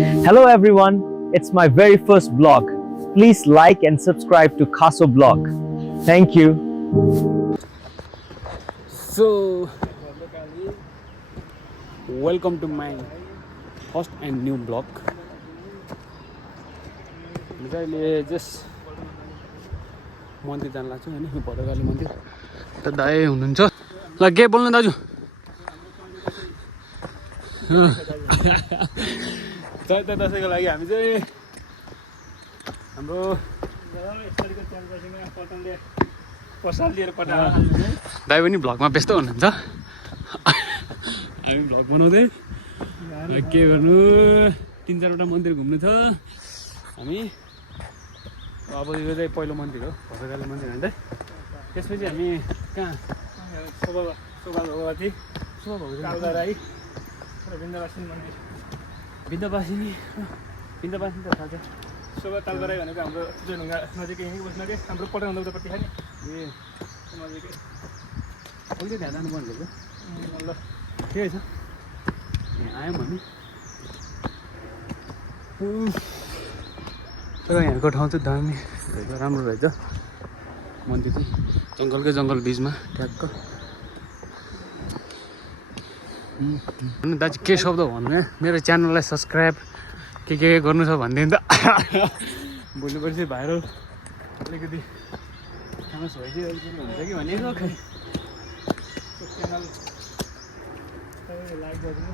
Hello everyone, it's my very first vlog. Please like and subscribe to Khaso Blog. Thank you. So, welcome to my first and new vlog. अहिले just मन्दिर जान लाग्छु होइन, यो भद्रकाली मन्दिर त दाइ हुनुहुन्छ। ल के बोल्नु दाजु? चैते दसैँको लागि हामी चाहिँ हाम्रो प्रसाद लिएर दाइ पनि भ्लगमा व्यस्त हुनुहुन्छ। हामी भ्लग बनाउँदै के गर्नु, 3-4वटा मन्दिर घुम्नु छ। हामी अब यो चाहिँ पहिलो मन्दिर हो, भद्रकाली मन्दिर होइन। त्यसपछि हामी कहाँ शोभा भगवती, कालदा राई र बिन्दवासिनी मन्दिर। बिन्दवासिनी त थाहा छ। शोभा कालदा राई भनेको हाम्रो जोरढुङ्गा नजिकै यहीँ बस्न के हाम्रो पटनौदापट्टि खाने ए नजिकै। अहिले ध्यान जानु पर्ने रहेछ। ल ठिकै छ, आयौँ हामी। तर यहाँको ठाउँ चाहिँ दामी रहेछ, राम्रो रहेछ मन्दिर चाहिँ। जङ्गलकै जङ्गल बिचमा ट्याक्क। दाजु के शब्द भन्नु है, मेरो च्यानललाई सब्सक्राइब के गर्नु छ भनिदिनु त। भोलिपर्सि भाइरल अलिकति फेमस भइसकेको हुन्छ कि भनेको खै। च्यानल लाइक गरिदिनु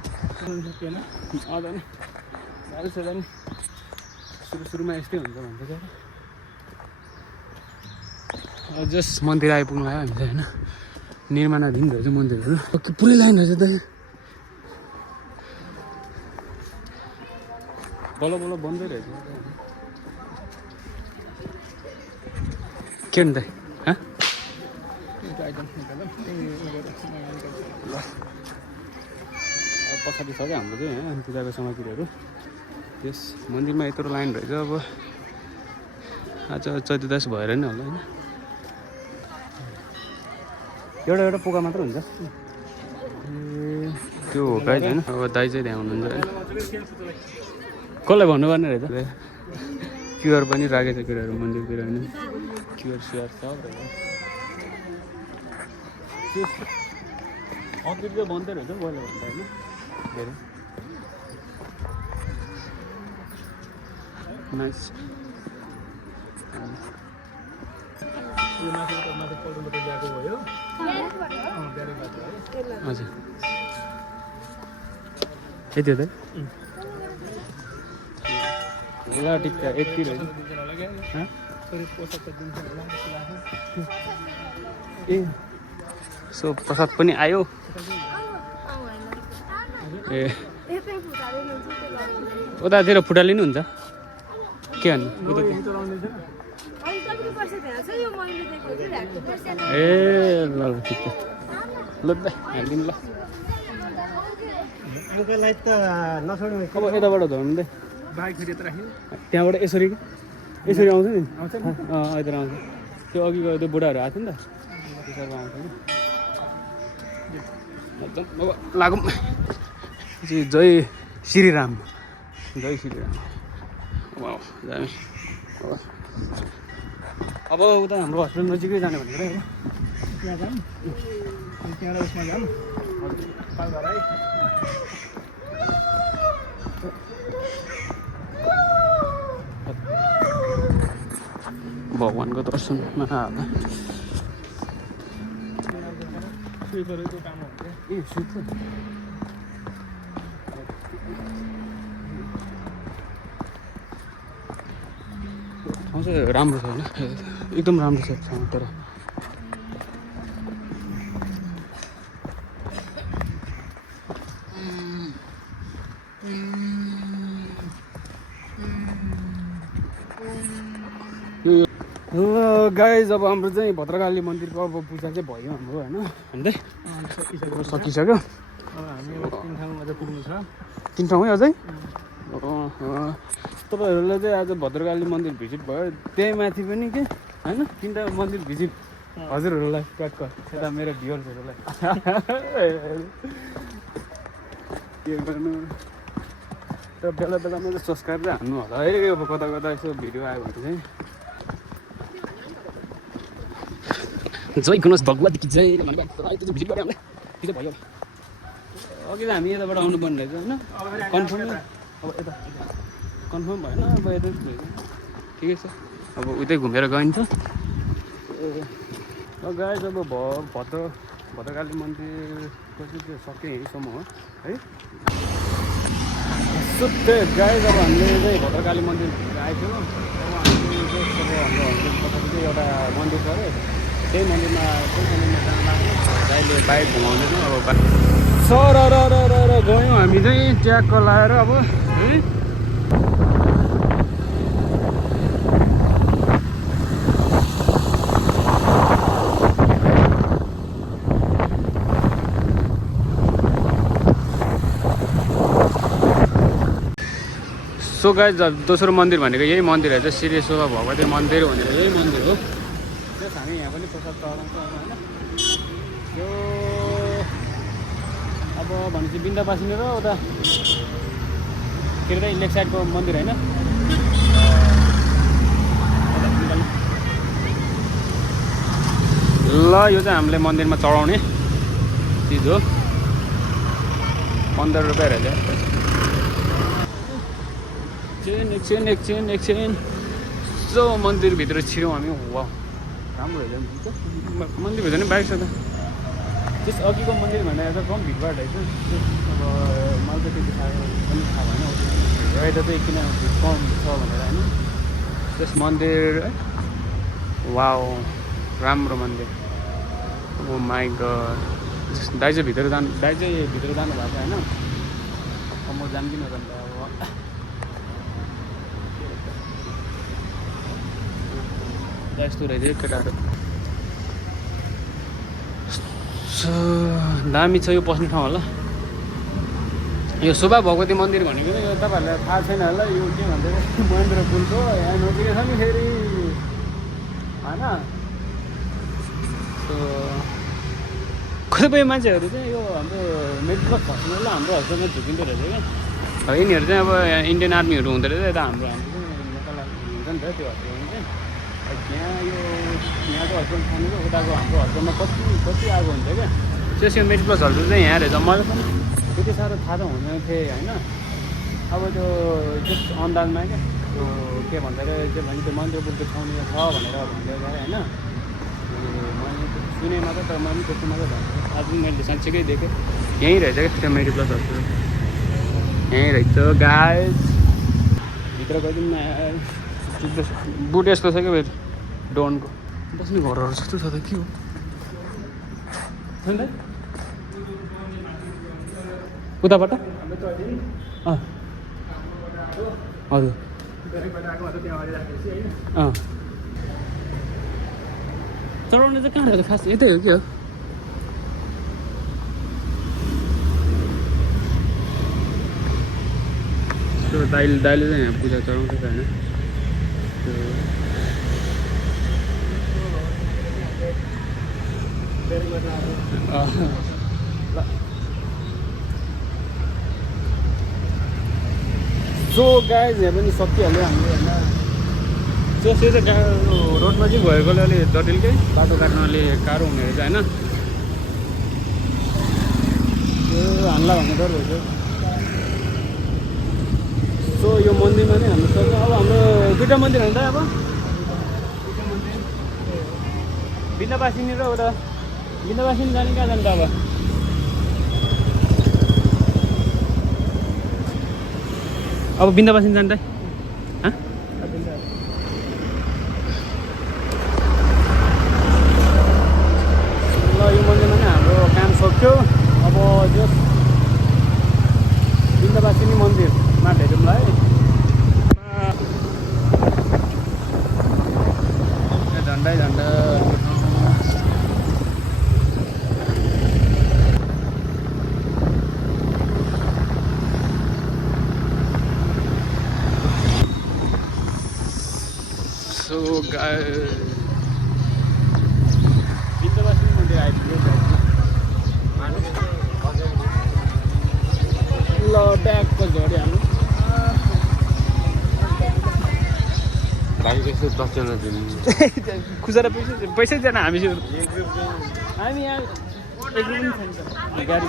सकिएन अझ नि साह्रो छ नि। सुरुमा यस्तै हुन्छ भन्छ क्या। जस्ट मन्दिर आइपुग्नु आयो हामी चाहिँ होइन। निर्माणाधीन रहेछ मन्दिरहरू, पुरै लाइन रहेछ त। बल्ल बन्दै रहेछ के हुन्छ पछाडि छ क्या हाम्रो चाहिँ होइन पूजाको सामग्रीहरू। त्यस मन्दिरमा यत्रो लाइन रहेछ। अब आज चैते दस भएर नि होला होइन। एउटा पोका मात्र हुन्छ। ए त्यो हो गाई होइन। अब दाइ चाहिँ त्यहाँ हुनुहुन्छ होइन। कसलाई भन्नुपर्ने रहेछ। क्युआर पनि राखेको छ केटाहरू मन्दिरतिर होइन। क्युआर सिआर सब रहेछ। मन्दिर चाहिँ बन्दै रहेछ पहिला भन्दा होइन धेरै। नाइस। हजुर यति हो त। ल टिक्का यति रहेछ। ए सो प्रसाद पनि आयो। ए उतातिर फुटालिनु हुन्छ के भन्नु? ए ल ठिक छ। ल हालिदिनु ल। अब यताबाट झर्नु दे। त्यहाँबाट यसरी आउँछ नि। यता आउँछ। त्यो अघिको त्यो बुढाहरू आएको थियो नि त, त्यसरी आउँछ नि। अब लागौँ। जय श्रीराम, जय श्रीराम। अब उता हाम्रो हस्पिटल नजिकै जाने भनेर अब त्यहाँ जाऊँ। त्यहाँबाट उसमा जाऊँ भगवानको दर्शनमा आएको। स्विपरको काम हुन्छ। ए स्विपर ठाउँ चाहिँ राम्रो छ होइन, एकदम राम्रो छ ठाउँ। तर गाइज अब हाम्रो चाहिँ भद्रकाली मन्दिरको अब पूजा चाहिँ भयो हाम्रो होइन। भन्दै सकिसक्यो। हामी 3 ठाउँमा अझै पुग्नु छ। 3 ठाउँमै अझै। तपाईँहरूलाई चाहिँ आज भद्रकाली मन्दिर भिजिट भयो। त्यही माथि पनि के होइन 3टा मन्दिर भिजिट हजुरहरूलाई ट्याक्क यता मेरो भ्युअर्सहरूलाई के गर्नु। तर बेला बेलामा चाहिँ सब्सक्राइब चाहिँ हान्नु होला है अब कता कता यसो भिडियो आयो भने चाहिँ जय गणेश भगवती जय भनेको भिडियो गऱ्यो हामीले त्यो चाहिँ भयो अघि त हामी यताबाट आउनु पर्ने रहेछ होइन कन्फर्म अब यता कन्फर्म भएन अब यता ठिकै छ अब उतै घुमेर गइन्छ गाइस अब भद्रकाली मन्दिरको चाहिँ सक्यो यहीँसम्म हो है सुत्ते गाइस अब हामीले चाहिँ भद्रकाली मन्दिर आइथ्यो अब हामीले हाम्रो पछाडि चाहिँ एउटा मन्दिर छ अरे त्यही मन्दिरमा जान लाग्यो गाईले बाइक घुमाउँदैन अब सर र गयौँ हामी चाहिँ ट्यागको लाएर अब है सो गाइस दोस्रो मन्दिर भनेको यही मन्दिर हो चाहिँ श्री शोभा भगवती मन्दिर भनेको यही मन्दिर हो जस हामी यहाँ पनि प्रसाद चढाउँछौँ होइन यो अब भनेपछि बिन्दाबासिनी र उता के अरे लेफ्ट साइडको मन्दिर होइन ल यो चाहिँ हामीले मन्दिरमा चढाउने चिज हो 15 रुपियाँ रहेछ एकछिन सो मन्दिरभित्र छिर्यौँ हामी वा राम्रो रहेछ मन्दिरभित्र नि बाइक छ त त्यस अघिको मन्दिर भनेर त कम भिडभाड रहेछ अब मलाई त त्यति पनि थाहा भएन यता चाहिँ किन कम छ भनेर होइन त्यस मन्दिर वा राम्रो मन्दिर ओ माई गड दाइ चाहिँ भित्र जानु भएको होइन म जान्दिनँ त अब यस्तो रहेछ केटाहरू दामी छ यो पस्ने ठाउँ होला यो शोभा भगवती मन्दिर भनेको यो तपाईँहरूलाई थाहा छैन होला यो के भन्छ महेन्द्र पुलको यहाँ नजिकै छ नि फेरि होइन कतिपय मान्छेहरू चाहिँ यो हाम्रो मेडिकल हस्पिटल हाम्रो हस्पिटलमा झुकिँदो रहेछ क्या यिनीहरू चाहिँ अब इन्डियन आर्मीहरू हुँदो रहेछ यता हाम्रो चाहिँ नेपाल हुन्छ नि त त्यो हस्पिटलमा चाहिँ यहाँ यहाँको हस्पिटल खानु र उताको हाम्रो हस्पिटलमा कति आएको हुन्छ क्या त्यस यो मेडिकल हस्पिटल चाहिँ यहाँ रहेछ मलाई पनि त्यति साह्रो थाहा त हुँदैन थिएँ होइन अब त्यो त्यस अन्दाजमा क्या त्यो के भन्छ अरे त्यो भने त्यो मन्दिर पुलको छाउनी छ भनेर भन्दै गएँ होइन मैले सुने मात्र तर मैले पनि त्यस्तो मात्रै भन्छु आज मैले साँच्चीकै देखेँ यहीँ रहेछ क्या त्यो मेडिकल हस्पिटल यहीँ रहेछ गाइस भित्र गइदिउँ न बुट यस्तो छ क्या फेरि डोनको बस्ने घरहरू जस्तो छ त के हो उताबाट हजुर चढाउने चाहिँ कहाँ रहेछ खास यतै हो कि हो दाइले चाहिँ यहाँ पूजा चढाउँछ त होइन सो गाइज यहाँ पनि सकिहाल्यो हामीले होइन त्यो चाहिँ रोडमा चाहिँ भएकोले अलि जटिलकै बाटो काट्न अलि गाह्रो हुने रहेछ होइन त्यो हान्ला भन्ने डर रहेछ सो यो मन्दिरमा नै हाम्रो सक्छ अब हाम्रो दुईवटा मन्दिर होइन त अब बिन्दाबासिनी र उता बिन्दाबासिनी जाने कहाँ जान्छ अब अब बिन्दाबासिनी जान्छ ल यो मन्दिरमा नै हाम्रो काम सक्यो अब जस बिन्दाबासिनी मन्दिरमा भेटौँ ल है झन्डै झन्डा सो बिन्दाबासिनी मन्दिर आइपुग्यो ल ट्यागको झरिहाल्नु 10 जना दिनु खुजरा पैसै जना हामी यहाँ एक पनि छैन गाडी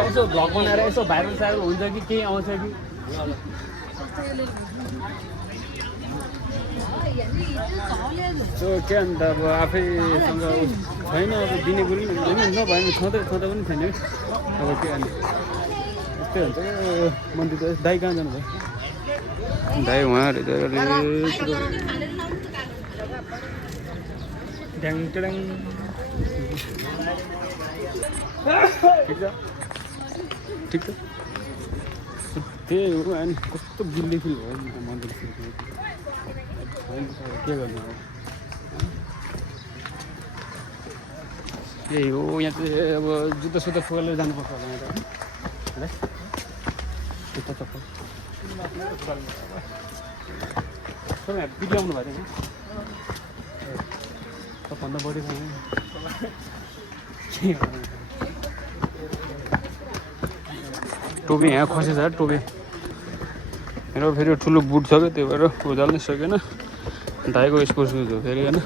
यसो भ्लग बनाएर यसो भाइरल साइरल हुन्छ कि केही आउँछ कि के अन्त अब आफैसँग छैन अब दिने कुरो पनि नभएन छँदै पनि छैन है अब के अन्त यस्तै हुन्छ मन्दिर त दाइ कहाँ जानुभयो दाइ उहाँहरू ठिक छ त्यही हो अनि कस्तो गिल्ली फिल भयो नि त मन्दिर के गर्नु अब यही हो यहाँ चाहिँ अब जुत्ता सुत्ता फुकालेर जानुपर्छ होला यहाँ त है जुत्ता चप्पल पिल्याउनु भएको सबभन्दा बढी टोपी यहाँ खसेछ टोपी मेरो फेरि ठुलो बुट छ क्या त्यो भएर उजाल्नै सकेन दाइको स्पोर्ट्स सुज हो फेरि होइन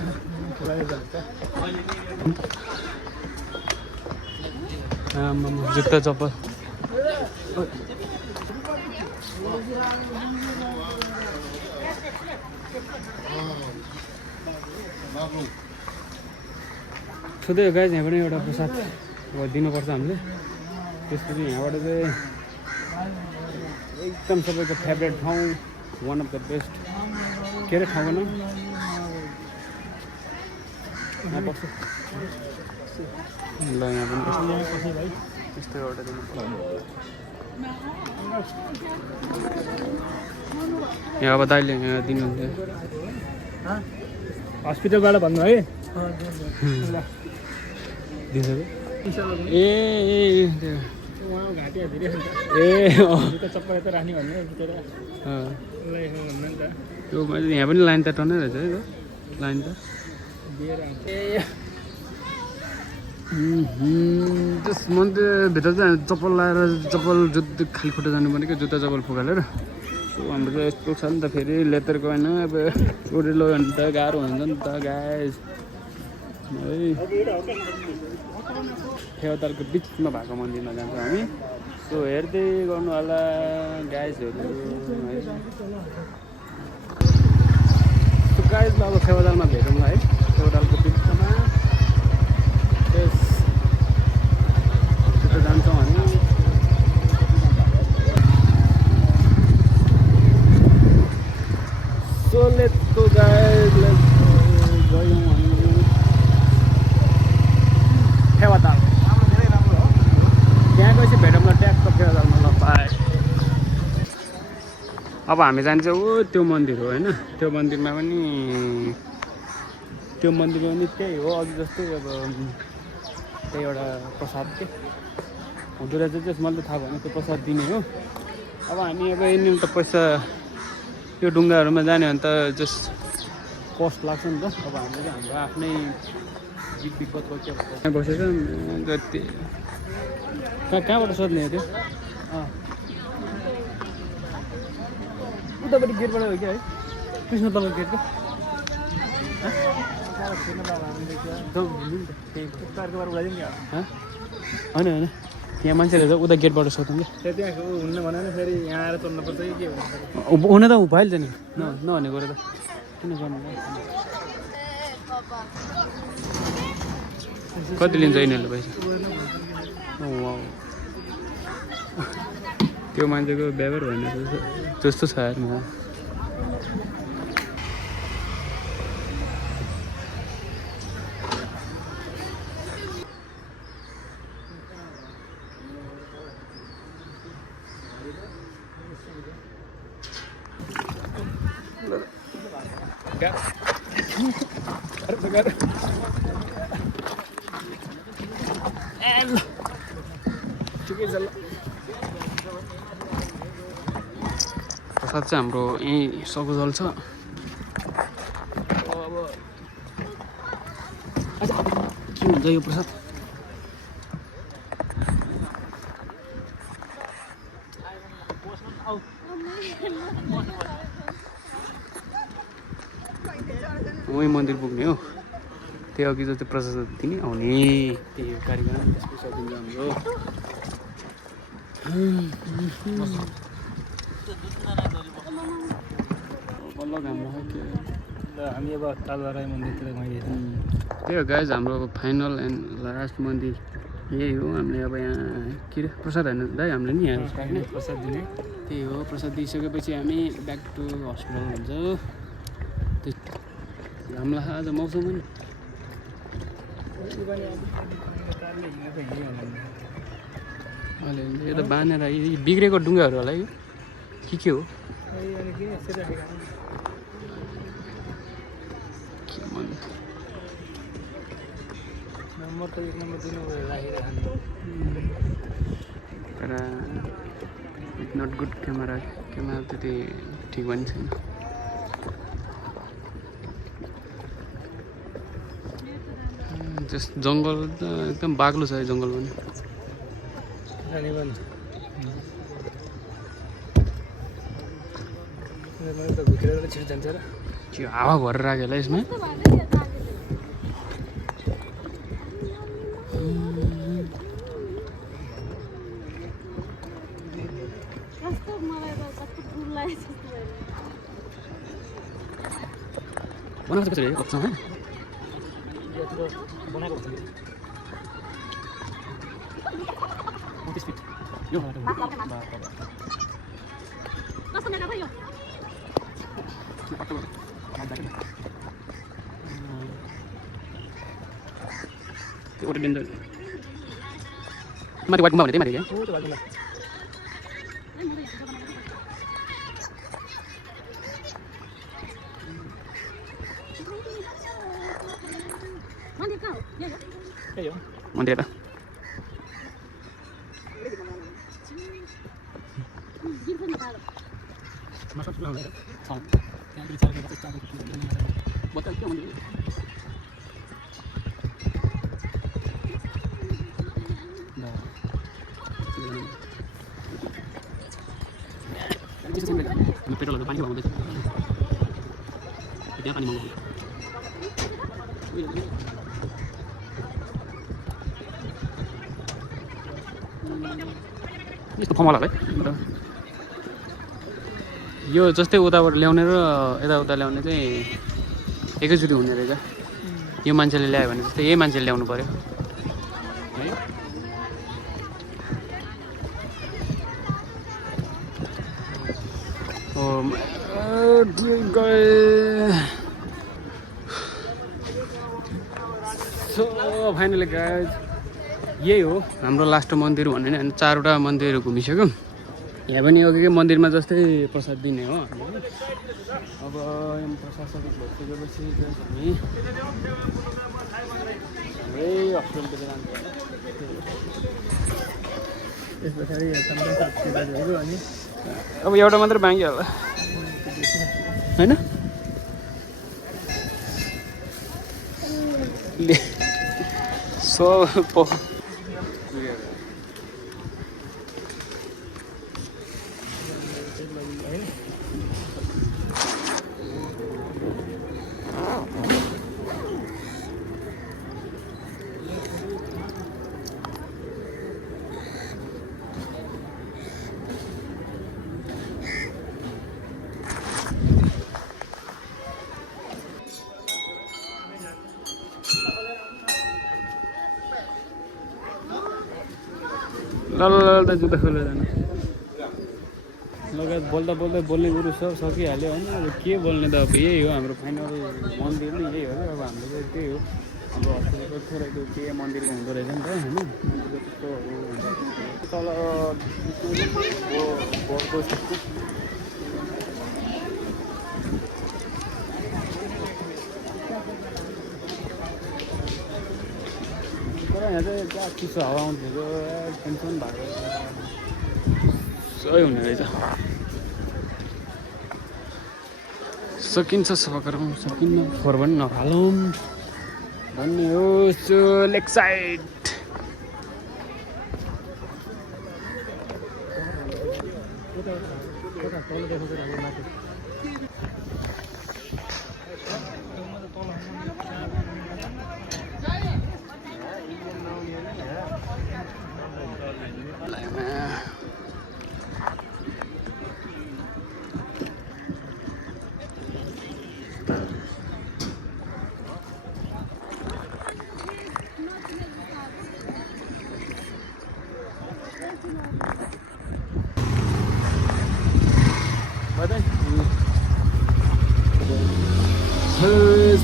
जुत्ता चप्पल सोध्यो गाइज यहाँबाट एउटा प्रसाद अब दिनुपर्छ हामीले त्यसपछि यहाँबाट चाहिँ एकदम सबैको फेभरेट ठाउँ वान अफ द बेस्ट के अरे ठाउँको नाम यहाँ पर्छ ल यहाँ पनि यस्तो एउटा यहाँ अब दाइले यहाँ दिनुहुन्थ्यो हस्पिटलबाट भन्नु है दिन्छ ए चप्पल त राख्ने भन्ने त्यो मैले यहाँ पनि लाइन त टन्नै रहेछ है लाइन त त्यस मन्दिरभित्र चाहिँ चप्पल लाएर चप्पल जुत्ता खाली खुट्टा जानुपर्ने क्या जुत्ता चप्पल फुकालेर सो हाम्रो चाहिँ यस्तो छ नि त फेरि लेदरको होइन अब चोरी लग्यो भने त गाह्रो हुन्छ नि त गाइस है फेवातालको बिचमा भएको मन्दिरमा जान्छौँ हामी सो हेर्दै गर्नु होला गाइजहरू है गाइज अब फेवातालमा भेटौँ है फेवातालको बिचमा त्यस जान्छौँ हामी so let's go guys let's गयौँ हामी फेवाताल त्यहाँ गएपछि भेटौँ न ट्याक्क फेवातालमा ल पाए अब हामी जान्छौँ त्यो मन्दिर हो होइन त्यो मन्दिरमा पनि त्यही हो अघि जस्तै अब त्यही एउटा प्रसाद के हुँदो रहेछ जस मैले त थाहा भएन त्यो प्रसाद दिने हो अब हामी अब यिनी त पैसा त्यो ढुङ्गाहरूमा जाने भने त जस्ट कस्ट लाग्छ नि त अब हामीले चाहिँ हाम्रो आफ्नै विपदको के भन्छ बसेर जति कहाँबाट सोध्ने हो त्यो उतापट्टि गेटबाट हो क्या है कृष्ण तल गेटको होइन होइन यहाँ मान्छेले चाहिँ उता गेटबाट सोध्नु क्या त्यहाँ हुन्न भने फेरि यहाँ आएर चल्नुपर्छ कि के हुन त भइहाल्छ नि नभनेको त किन गर्नु कति लिन्छ यिनीहरूले पैसा त्यो मान्छेको व्यवहार भन्ने जस्तो छ यार म ठिकै छ ल प्रसाद चाहिँ हाम्रो यहीँ सकुजल छ अब के हुन्छ यो प्रसाद वहीँ मन्दिर पुग्ने हो त्यही अघि जस्तै प्रसाद दिने आउने त्यही हो कार्यक्रम त्यसको सकिन्छ हाम्रो बल्ल घाम लाग्यो हामी अब तालबाराई मन्दिरतिर गइरहेछ त्यही हो गाइज हाम्रो अब फाइनल एन्ड लास्ट मन्दिर यही हो हामीले अब यहाँ के अरे प्रसाद होइन दाइ हामीले नि यहाँ प्रसाद दिने त्यही हो प्रसाद दिइसकेपछि हामी ब्याक टु हस्पिटल हुन्छ घाम लाग्छ आज मौसम पनि अहिले यो त बाँधेर बिग्रेको डुङ्गाहरू होला यो के हो तर इट्स नट गुड क्यामेरा त्यति ठिक पनि छैन त्यस जङ्गल त एकदम बाक्लो छ जङ्गल पनि त्यो हावा भरेर राख्यो होला यसमा बनाएको कसरी कच्चामा बनाएको यो माथि वाइट गुम्बा भने त्यही माथि क्या मन्दिर त पेट्रोलहरू पानी खुवाउँदैछ त्यहाँ पानी मगाउँछ यस्तो कमल होला है यो जस्तै उताबाट ल्याउने र यताउता ल्याउने चाहिँ एकैचोटि हुने रहेछ यो मान्छेले ल्यायो भने जस्तै यही मान्छेले ल्याउनु पऱ्यो सो फाइनली गाइज यही हो हाम्रो लास्ट मन्दिर भन्ने नि अनि 4वटा मन्दिरहरू घुमिसक्यौँ यहाँ पनि अघिकै मन्दिरमा जस्तै प्रसाद दिने हो अब प्रसाद सबै भइसकेपछि हामी हाम्रै हस्पिटलतिर जान्छ अब एउटा मात्रै बाँकी होला होइन सो ल जुत्ता खोलेर जानु लगायत बोल्दा बोल्दै बोल्ने कुरो सब सकिहाल्यो होइन अब के बोल्ने त अब यही हो हाम्रो फाइनल मन्दिर नै यही हो अब हाम्रो चाहिँ त्यही हो अब हस्पिटलको छोराको के मन्दिरको हुँदो रहेछ नि त होइन त्यस्तो तल तर यहाँ चाहिँ क्या चिसो हावा आउँथ्यो टेन्सन भएको सही हुने रहेछ सकिन्छ सफा गरौँ सकिन्न फोहोर पनि नफालौँ भन्ने हो सो लेक साइड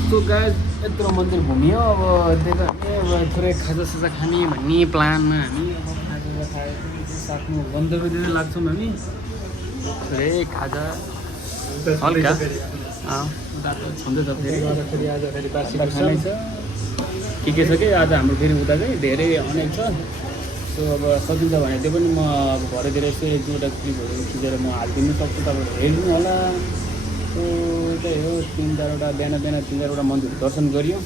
सो गाइस यत्रो मन्दिर घुमियो अब त्यही त हामी अब थोरै खाजासाजा खाने भन्ने प्लानमा हामी अब खाजासाजा खाएर आफ्नो गन्तव्यतिर लाग्छौँ हामी थोरै खाजा हल्का छँदैछ फेरि आज फेरि खानै छ के छ कि आज हाम्रो फेरि उता चाहिँ धेरै अनेक छ सो अब सकिन्छ भने त्यो पनि म अब घरतिर यसो एक दुईवटा क्लिपहरू खिचेर म हालिदिनु सक्छु तपाईँहरू हेरिदिनु होला सो त्यही हो 3-4वटा बिहान 3-4वटा मन्दिर दर्शन गरियो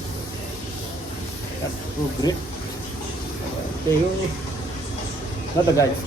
ग्रेट त्यही हो ल त गाइस